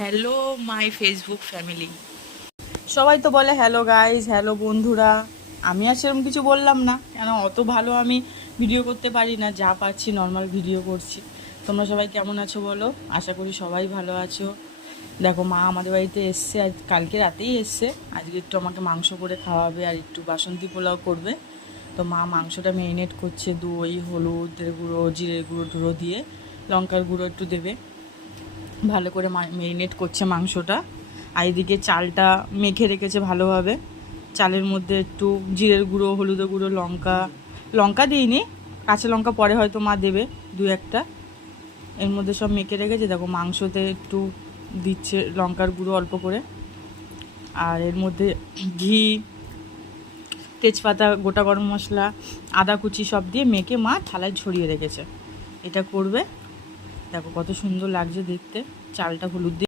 Hello my Facebook family. সবাই তো বলে হ্যালো গাইজ, হ্যালো বন্ধুরা। আমি আর সেরকম কিছু বললাম না, কেন অত ভালো আমি ভিডিও করতে পারি না। যা পারছি নর্মাল ভিডিও করছি। তোমরা সবাই কেমন আছো বলো? আশা করি সবাই ভালো আছো। দেখো, মা আমাদের বাড়িতে এসছে, আজ কালকে রাতেই এসছে। আজকে একটু আমাকে মাংস করে খাওয়াবে আর একটু বাসন্তী পোলাও করবে। তো মা মাংসটা ম্যারিনেট করছে, দই, হলুদের গুঁড়ো, জিরের গুঁড়ো টুড়ো দিয়ে, লঙ্কার গুঁড়ো একটু দেবে। ভালো করে ম্যারিনেট করছে মাংসটা। আর এদিকে চালটা মেখে রেখেছে ভালোভাবে। চালের মধ্যে একটু জিরের গুঁড়ো, হলুদের গুঁড়ো, লঙ্কা লঙ্কা দিইনি, কাঁচা লঙ্কা পরে হয়তো মা দেবে দু একটা। এর মধ্যে সব মেখে রেখেছে। দেখো, মাংসতে একটু দিচ্ছে লঙ্কার গুঁড়ো অল্প করে। আর এর মধ্যে ঘি, তেজপাতা, গোটা গরম মশলা, আদা কুচি সব দিয়ে মেখে মা থালায় ছড়িয়ে রেখেছে। এটা করবে। দেখো কত সুন্দর লাগছে দেখতে। চালটা হলুদ দিয়ে